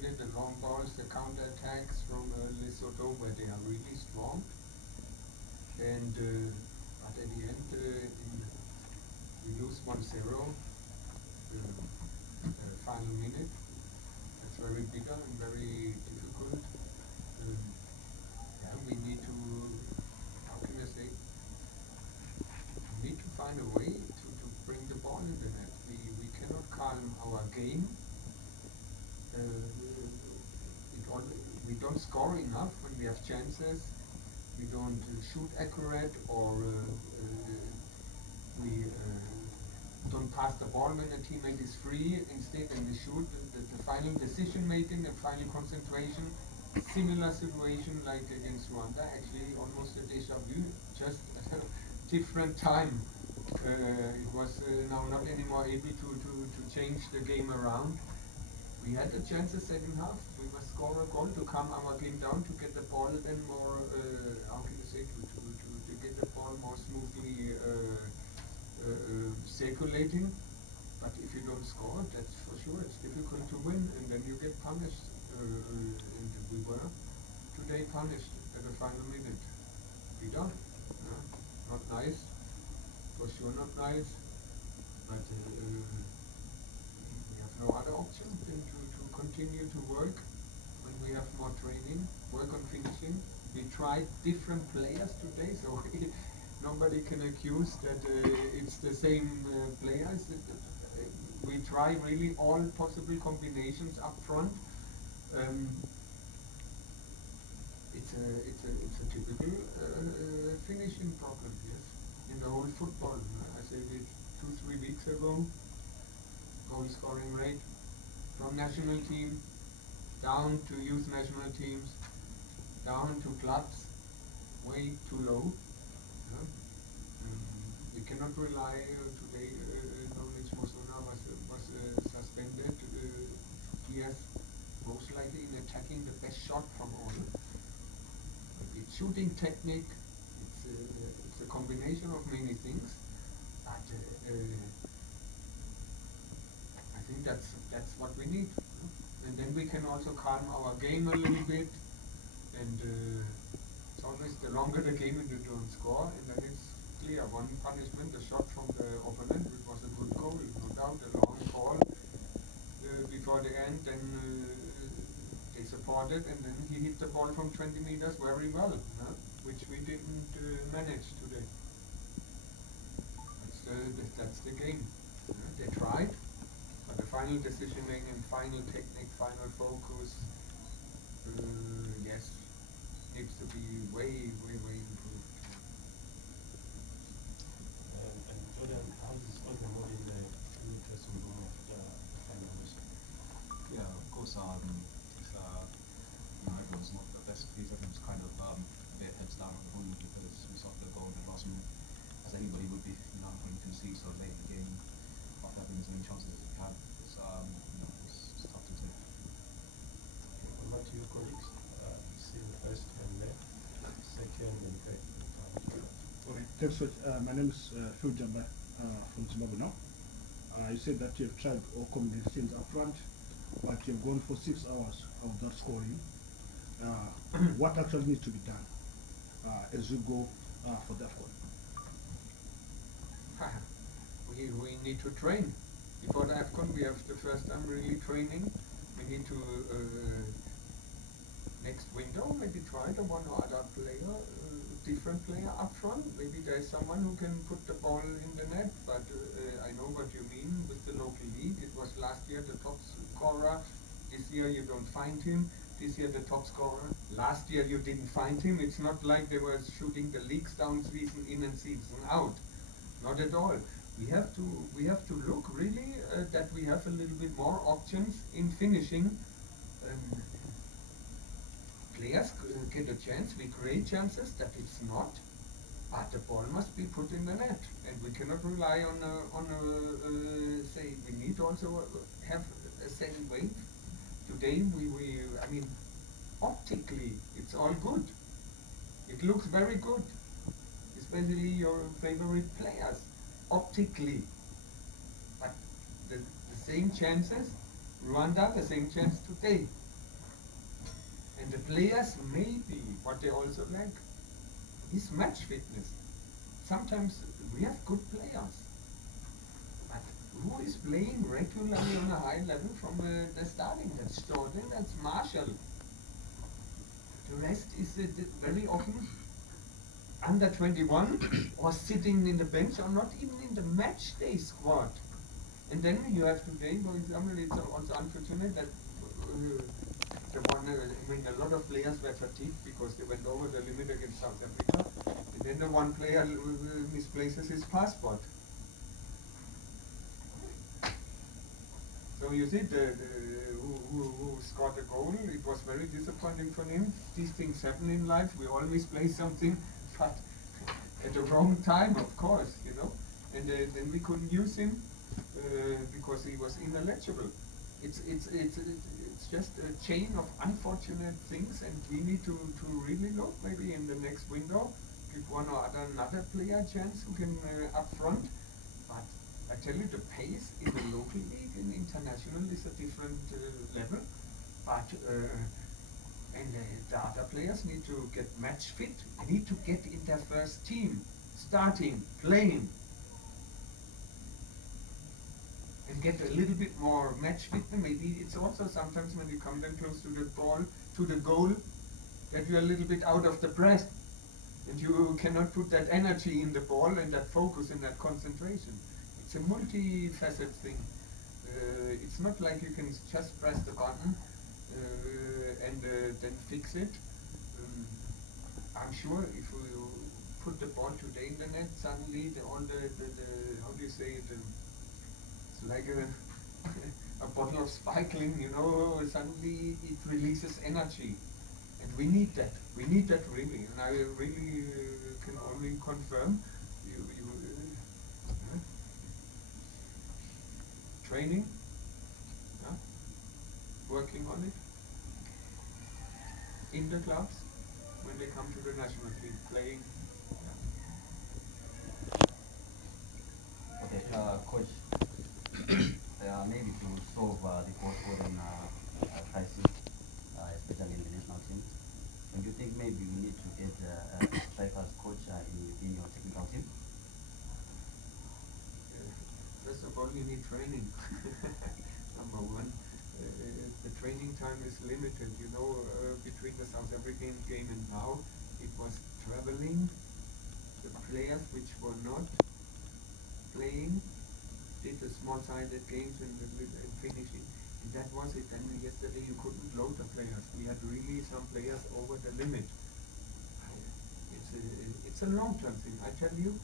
demonstrated the long balls, the counter attacks from Lesotho, where they are really strong. And but at the end, we lose 1-0. Final minute. That's very bitter and very difficult. Yeah, we need to, how can I say, we need to find a way to bring the ball in the net. We cannot calm our game. We don't score enough when we have chances. We don't shoot accurate, or we don't pass the ball when a teammate is free. Instead, when we shoot, the final decision making, the final concentration, similar situation like against Rwanda, actually almost a déjà vu, just at a different time. It was now not anymore able to change the game around. We had a chance the second half. We must score a goal to calm our game down, to get the ball then more, how can you say, to get the ball more smoothly circulating. But if you don't score, that's for sure, it's difficult to win, and then you get punished. And we were today punished at the final minute. We don't. Not nice. For sure not nice. But we have no other option than to continue to work when we have more training, work on finishing. We tried different players today, so nobody can accuse that it's the same players. We try really all possible combinations up front. It's a typical finishing problem, yes, in the whole football. I said it 2-3 weeks ago. Goal scoring rate from national team down to youth national teams, down to clubs, way too low. We cannot rely today. Knowledge Mosuna was suspended. Yes, most likely in attacking the best shot from all. It's shooting technique. It's a combination of many things. But I think that's what we need. And then we can also calm our game a little bit. And it's always the longer the game and you don't score, and then it's clear. One punishment, the shot from the opponent, which was a good goal, no doubt, a long ball before the end, then they supported, and then he hit the ball from 20 meters very well, which we didn't manage today. That's the game. They tried, but the final decision making, final technique, final focus, yes, needs to be way improved. And Jordan, how does this the mood in the dressing room after the final whistle? Yeah, of course. It's, everyone's not the best pleased. Everyone's kind of a bit heads down at the moment because we suffered a goal in the last minute, as anybody would be. When you can see so late in the game, after having as many chances as we had, it's tough to take. What about your colleagues? You see the first and left, second and third. Okay, thanks. My name is Phil Jamba from Zimbabwe now. You said that you have tried all combinations up front, but you've gone for 6 hours without scoring. What actually needs to be done as you go for that one? We need to train. Before the AFCON, we have the first time really training. We need to, next window, maybe try the one or other player, different player up front. Maybe there's someone who can put the ball in the net, but I know what you mean with the local league. It was last year the top scorer. This year you don't find him. This year the top scorer. Last year you didn't find him. It's not like they were shooting the leagues down season in and season out. Not at all. We have to look really that we have a little bit more options in finishing. Players get a chance, we create chances, that it's not, but the ball must be put in the net, and we cannot rely on say, we need also have a second wave. Today I mean, optically it's all good. It looks very good, especially your favorite players, optically. But the same chances, Rwanda, the same chance today. And the players maybe what they also lack is match fitness. Sometimes we have good players, but who is playing regularly on a high level from the starting? That's Jordan, that's Marshall. The rest is very often under 21 or sitting in the bench or not even in the match day squad. And then you have today, for example, it's also unfortunate that a lot of players were fatigued because they went over the limit against South Africa. And then the one player misplaces his passport. So you see, who scored the goal, it was very disappointing for him. These things happen in life. We all misplace something, but at the wrong time, of course, you know. And then we couldn't use him because he was ineligible. It's just a chain of unfortunate things, and we need to really look maybe in the next window, give one or another player a chance who can up front. But I tell you, the pace in the local league and international is a different level. But and the other players need to get match fit, need to get in their first team, starting, playing, and get a little bit more match fit. Maybe it's also sometimes when you come then close to the ball, to the goal, that you're a little bit out of the press, and you cannot put that energy in the ball and that focus and that concentration. It's a multifaceted thing. It's not like you can just press the button and then fix it. I'm sure if you put the ball to the internet, suddenly all the how do you say it? It's like a bottle of sparkling, you know, suddenly it releases energy. And we need that. We need that really. And I really can only confirm training, yeah, working on it in the clubs when they come to the national team, playing. Okay, coach. Maybe to solve the post-golden crisis, especially in the national team, don't you think maybe we need to get a strikers coach in your technical team? First of all, you need training. Number one, the training time is limited. You know, between the South African game and now, it was traveling. The players which were not playing did the small-sided games and finishing. And that was it. Then yesterday you couldn't load the players. We had really some players over the limit. It's a long-term thing. I tell you,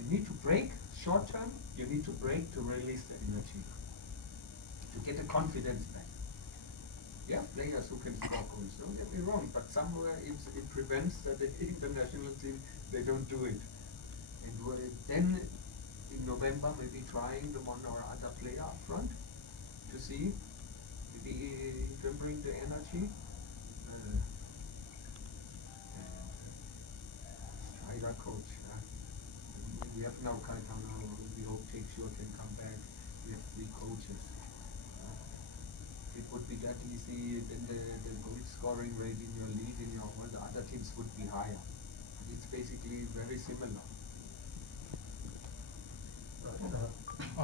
we need to break short-term. You need to break to release the energy, to get the confidence back. You have players who can score goals. Don't get me wrong, but somewhere it prevents that the international team they don't do it. And then in November, maybe trying the one or other player up front to see maybe he can bring the energy. Striker coach. We have now Kaitano, we hope Take Sure can come back. We have 3 coaches. If it would be that easy, then the goal scoring rate in your league, in your all the other teams would be higher. It's basically very similar.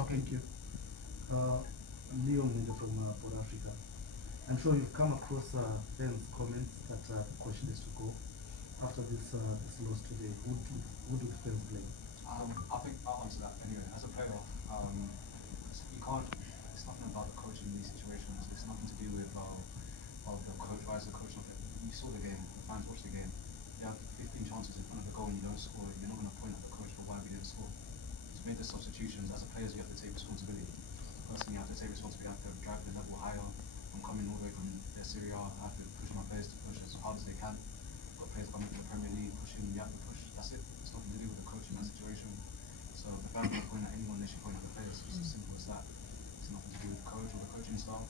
Thank you. Leo Mnindo from South Africa. I'm sure you've come across Ben's comments that the coach needs to go after this loss today. Who do the fans blame? I think I'll answer that anyway. As a player, you can't. It's nothing about the coach in these situations. It's nothing to do with the coach. Why is the coach not there? You saw the game. The fans watched the game. You have 15 chances in front of the goal and you don't score. You're not going to point at the coach for why we didn't score. To make the substitutions, as a player, you have to take responsibility. Personally, I have to take responsibility. I have to drive the level higher. I'm coming all the way from the Serie A. I have to push my players to push as hard as they can. Got players coming to the Premier League, pushing. You have to push. That's it. It's nothing to do with the coach in that situation. So if the fans want to point at anyone, they should point at the players. It's as simple as that. It's nothing to do with the coach or the coaching style.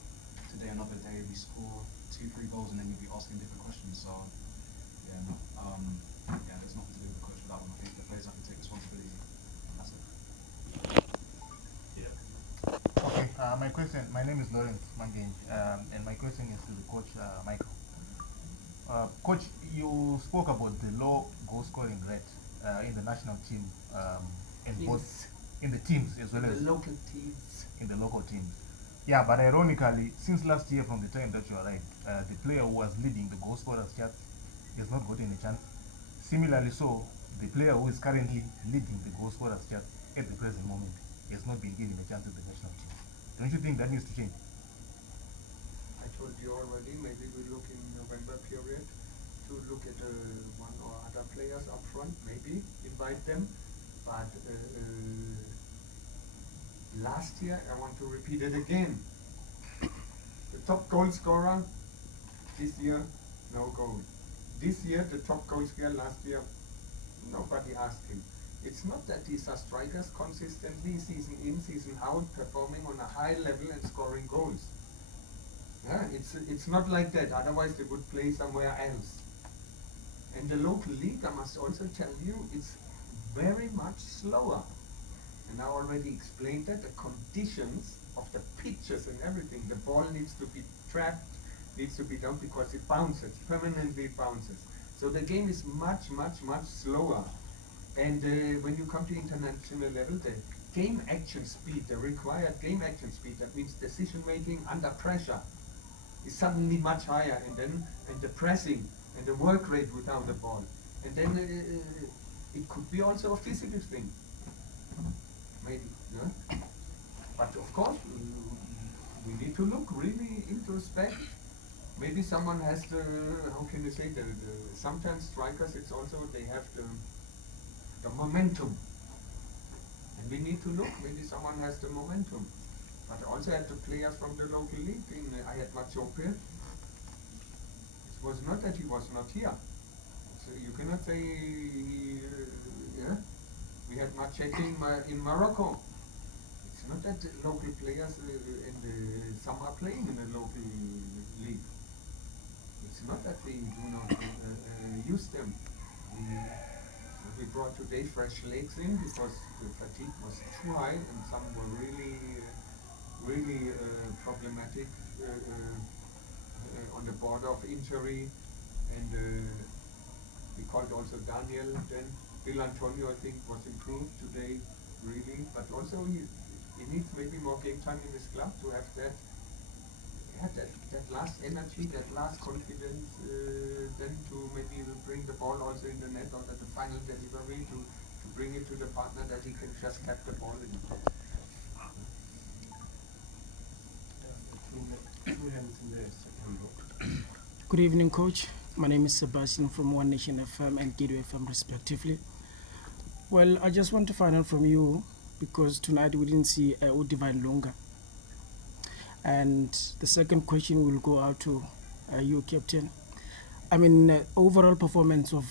Today, another day, we score 2-3 goals and then you'll be asking different questions. So yeah, no. There's nothing to do with the coach for that one. I think the players have to take responsibility. That's it. Okay, my name is Lawrence Mangenj, and my question is to the coach, Michael. Coach, you spoke about the low goal scoring rate in the national team, in both Teams. in the teams as well The as local teams. in the local teams. Yeah, but ironically, since last year, from the time that you arrived, the player who was leading the goal scorers charts has not gotten a chance. Similarly, so the player who is currently leading the goal scorers charts at the present moment has not been given a chance at the national team. Don't you think that needs to change? I told you already, maybe we look in November period to look at one or other players up front, maybe invite them. But last year, I want to repeat it again. The top goal scorer this year, no goal. This year, the top goal scorer last year, nobody asked him. It's not that these are strikers consistently, season in, season out, performing on a high level and scoring goals. Yeah, it's not like that, otherwise they would play somewhere else. And the local league, I must also tell you, it's very much slower. And I already explained that, the conditions of the pitches and everything, the ball needs to be trapped, needs to be done because it bounces, permanently bounces. So the game is much, much, much slower. And when you come to international level, the game action speed, the required game action speed, that means decision making under pressure, is suddenly much higher, and the pressing and the work rate without the ball. And then it could be also a physical thing. Maybe, yeah? But of course, we need to look really introspect. Maybe someone has the, how can you say, sometimes strikers, it's also, they have the momentum. And we need to look, maybe someone has the momentum. But also had the players from the local league. I had Machope. It was not that he was not here. So you cannot say, yeah. We had Machete in Morocco. It's not that the local players some are playing in the local league. It's not that we do not use them. We brought today fresh legs in because the fatigue was too high and some were really problematic on the border of injury. And we called also Daniel then. Bill Antonio, I think, was improved today, really. But also he needs maybe more game time in his club to have that, that last energy, that last confidence, then to maybe bring the ball also in the net or at the final delivery to bring it to the partner that he can just tap the ball in. Two hands in there, second row. Good evening, Coach. My name is Sebastian from One Nation FM and Gateway FM, respectively. Well, I just want to find out from you, because tonight we didn't see Udivine Lunga. And the second question will go out to you, Captain. I mean, overall performance of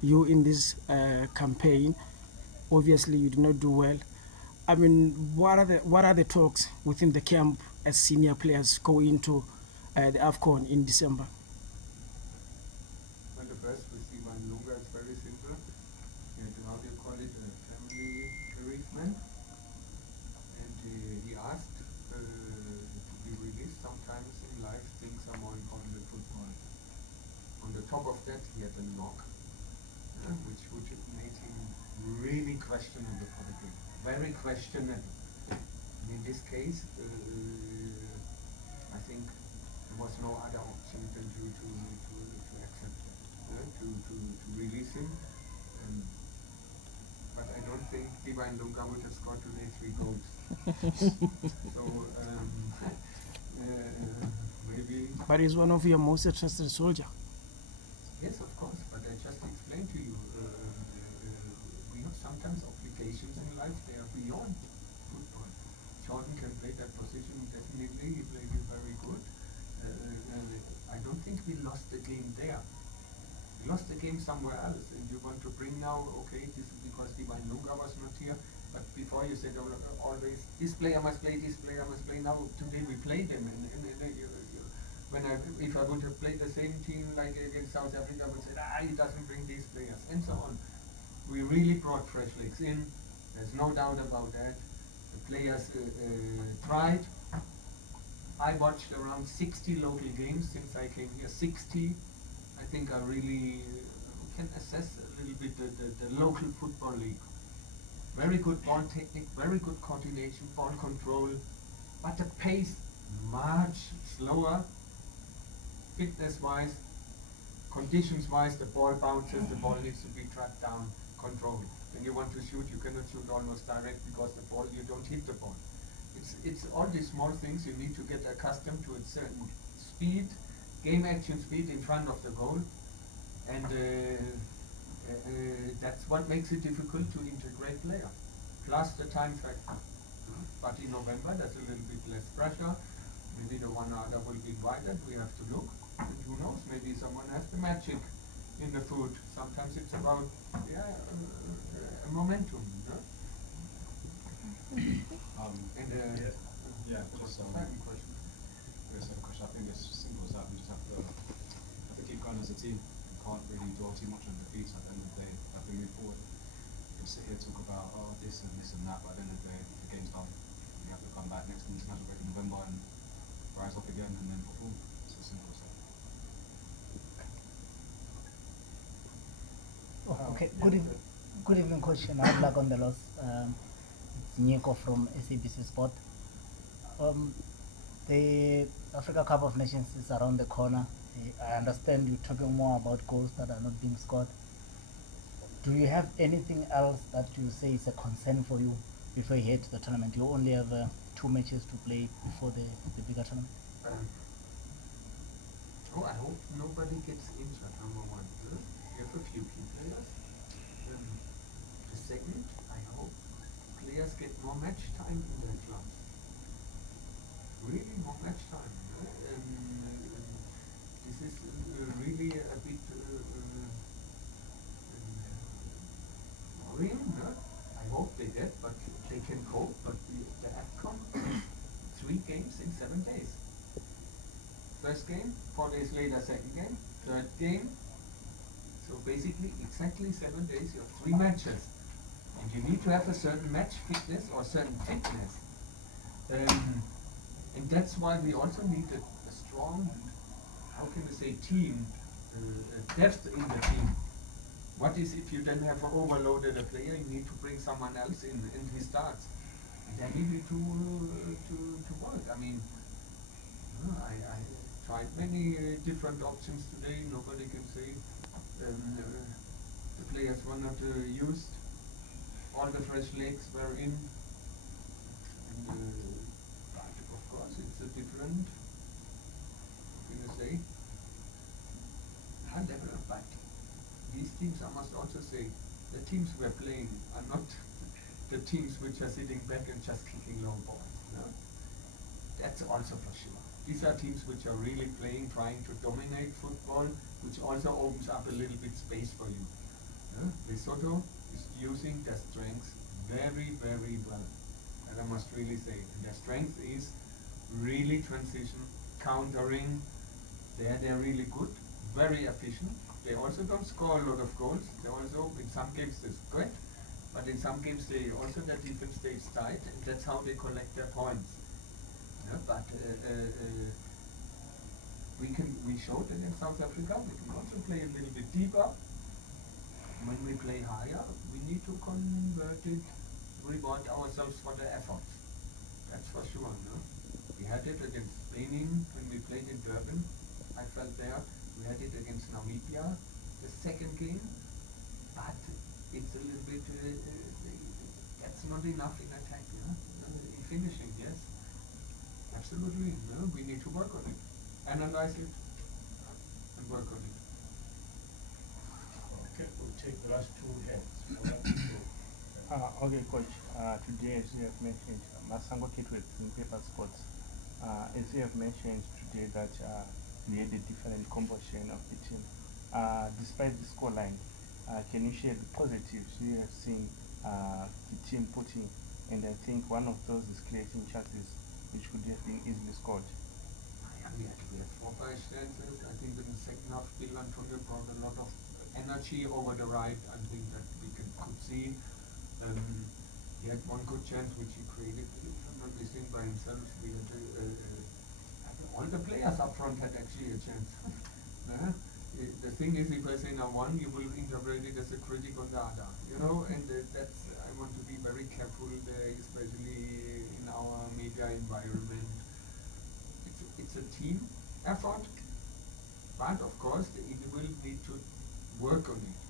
you in this campaign, obviously you did not do well. I mean, what are the talks within the camp as senior players go into the AFCON in December? Well, the first with Ivan Lunga is very simple. How do you call it? A family bereavement. And he asked to be released. Sometimes in life things are more important than football. On the top of that, he had a knock, which would have made him really questionable for the game. Very questionable. And in this case, I think there was no other option than to accept that, to release him. But I don't think Divine Lunga would have scored today 3 goals. So maybe. But he's one of your most trusted soldiers. Yes, of course. But I just explained to you. We have sometimes obligations in life. They are beyond football. Jordan can play that position definitely. He played it very good. I don't think we lost the game there. We lost the game somewhere else, and you want to bring now, okay, this is because Divine Lunga was not here, but before you said always, this player must play, this player must play. Now, today we played them, and if I would have played the same team like against South Africa, I would say, he doesn't bring these players, and so on. We really brought fresh legs in, there's no doubt about that. The players tried, I watched around 60 local games since I came here. 60. I think I really can assess a little bit the local football league. Very good ball technique, very good coordination, ball control, but the pace much slower. Fitness-wise, conditions-wise, the ball bounces, the ball needs to be tracked down, controlled. When you want to shoot, you cannot shoot almost direct because the ball, you don't hit the ball. It's all these small things you need to get accustomed to a certain speed, game action speed in front of the goal, and that's what makes it difficult to integrate players. Plus the time factor. But in November, there's a little bit less pressure. Maybe the one other will be invited. We have to look. And who knows? Maybe someone has the magic in the food. Sometimes it's about a momentum. No? And Just second question. I think it's simple as that. We just have to keep going as a team. We can't really dwell too much on defeats. At the end of the day, we have to move forward. We can sit here talk about this and that, but at the end of the day, the game's done. We have to come back next international break in November and rise up again and then perform. It's as simple as that. Oh, okay. Good evening, Coach, and hard luck on the loss. It's Nico from SABC Sport. The Africa Cup of Nations is around the corner. I understand you're talking more about goals that are not being scored. Do you have anything else that you say is a concern for you before you head to the tournament? You only have 2 matches to play before the bigger tournament. I hope nobody gets injured, number one. We have a few key players. The second, I hope players get more match time in their clubs. Really more match time. This is really a bit worrying. I hope they get, but they can cope. But the AFCON is 3 games in 7 days. First game, 4 days later, second game, third game. So basically, exactly 7 days, you have 3 matches. And you need to have a certain match fitness or certain fitness. And that's why we also need a strong, how can I say, team, depth in the team. What is if you then have overloaded a player, you need to bring someone else in and he starts. And then you need to work. I mean, I tried many different options today. Nobody can say the players were not used. All the fresh legs were in. And, but of course, it's a different, how can I say, high level of but these teams, I must also say, the teams we're playing are not the teams which are sitting back and just kicking long balls. No? That's also for sure. These are teams which are really playing, trying to dominate football, which also opens up a little bit space for you. Lesotho is using their strengths very, very well. And I must really say, and their strength is really transition, countering. They're really good, very efficient. They also don't score a lot of goals. They also, in some games, they score, but in some games, they also their defense stays tight, and that's how they collect their points. But we showed it in South Africa. We can also play a little bit deeper. When we play higher, we need to convert it, reward ourselves for the effort. That's for sure. No? We had it against Benin when we played in Durban. I felt there. We had it against Namibia, the second game. But it's a little bit, that's not enough in attack. In finishing, yes. Absolutely. No? We need to work on it. Analyze it and work on it. Okay, we'll take the last 2 hands. Okay, Coach. Today, as you have mentioned, Masango Kitwet in paper sports. As you have mentioned today that we had a different composition of the team. Despite the scoreline, can you share the positives you have seen the team putting? And I think one of those is creating chances which could have been easily scored. We had 4 chances. I think in the second half, Bill Antonio brought a lot of energy over the right. I think that we could see. He had one good chance which he created, if I'm not mistaken, by himself. We had all the players up front had actually a chance. The thing is, if I say now one, you will interpret it as a critic on the other, you know, and that's, I want to be very careful there, especially in our media environment. It's a team effort, but of course the individual need to work on it,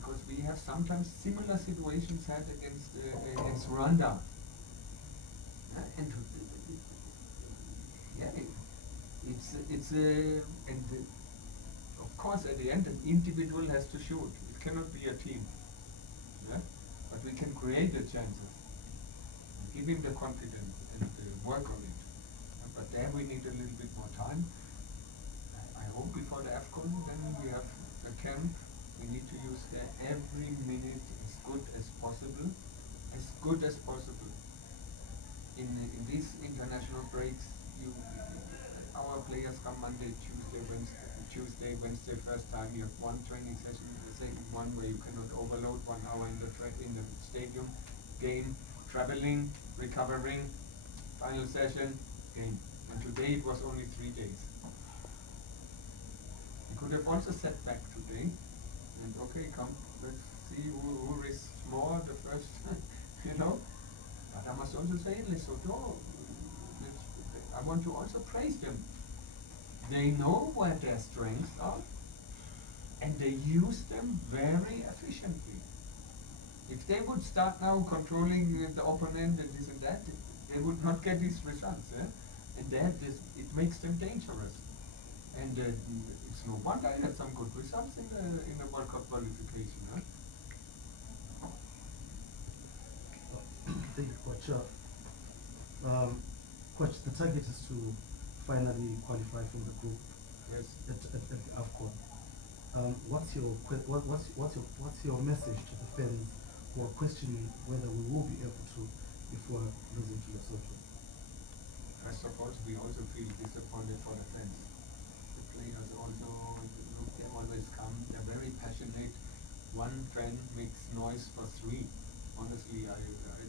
because we have sometimes similar situations had against Rwanda. And yeah, it's and of course at the end an individual has to shoot. It cannot be a team. Yeah? But we can create the chances, give him the confidence and work on it. But there we need a little bit more time. I hope before the AFCON then we have a camp. We need to use every minute as good as possible. As good as possible. In these international breaks, our players come Monday, Tuesday, Wednesday, first time. You have one training session, the second one where you cannot overload 1 hour in the stadium, game, traveling, recovering, final session, game. And today it was only 3 days. You could have also set back today, and okay, come, let's see who risks more the first, you know. But I must also say, Lesotho, I want to also praise them. They know where their strengths are, and they use them very efficiently. If they would start now controlling the opponent and this and that, they would not get these results. And it makes them dangerous. And it's no wonder they had some good results in the World Cup qualification. Thank you, Coach. Coach, the target is to finally qualify from the group. Yes. At the AFCON. What's your message to the fans who are questioning whether we will be able to if we're losing to Lesotho? First of all, we also feel disappointed for the fans. The players also, look, they always come, they're very passionate. One fan makes noise for 3. Honestly, I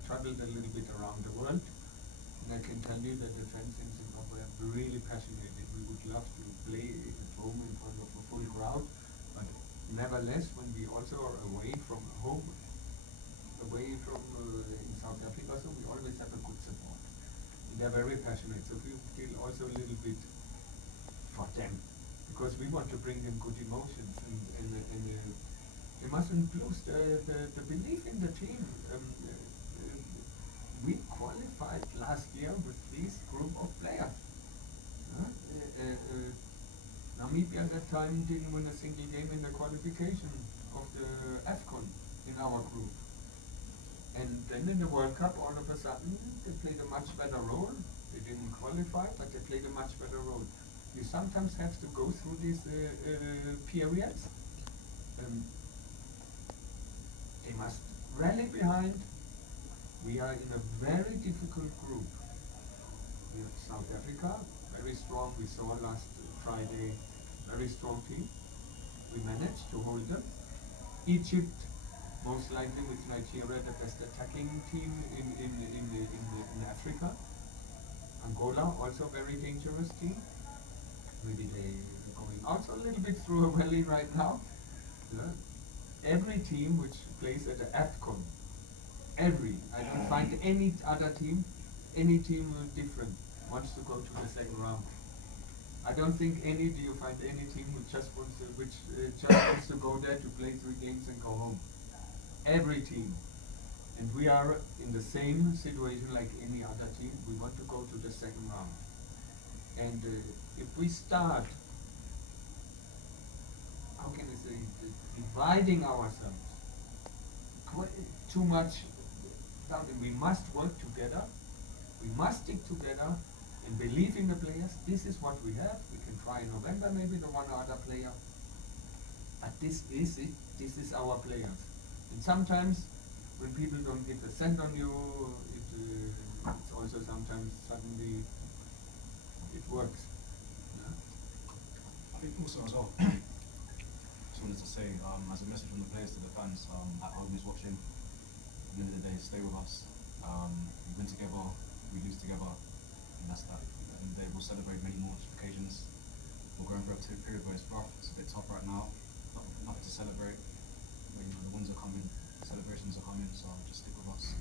traveled a little bit around the world, and I can tell you that the fans in Zimbabwe are really passionate. We would love to play at home in front of a full crowd, but nevertheless, when we also are away from home, away from in South Africa, so we always have a good support. And they're very passionate, so we feel also a little bit for them, because we want to bring them good emotions, and they mustn't lose the belief in the team. We qualified last year with this group of players. Namibia at that time didn't win a single game in the qualification of the AFCON in our group. And then in the World Cup, all of a sudden, they played a much better role. They didn't qualify, but they played a much better role. You sometimes have to go through these periods. They must rally behind. We are in a very difficult group. We have South Africa, very strong. We saw last Friday, very strong team. We managed to hold them. Egypt, most likely with Nigeria, the best attacking team in Africa. Angola, also very dangerous team. Maybe they are going also a little bit through a valley right now. Every team which plays at the AFCON, I don't find any other team, different, wants to go to the second round. I don't think do you find any team which just wants to go there to play 3 games and go home. Every team. And we are in the same situation like any other team. We want to go to the second round. And if we start, how can I say, dividing ourselves too much, we must work together, we must stick together and believe in the players. This is what we have. We can try in November maybe the one or other player, but this is it. This is our players. And sometimes when people don't give a cent on you, it's also sometimes suddenly it works. Yeah? I think also as well, just wanted to say, as a message from the players to the fans at home who's watching, at the end of the day, stay with us. We win together, we lose together, and that's that. At the end of the day, we'll we'll celebrate many more occasions. We're going through a period where it's rough, it's a bit tough right now, nothing to celebrate. But, you know, the wins are coming, celebrations are coming, so just stick with us.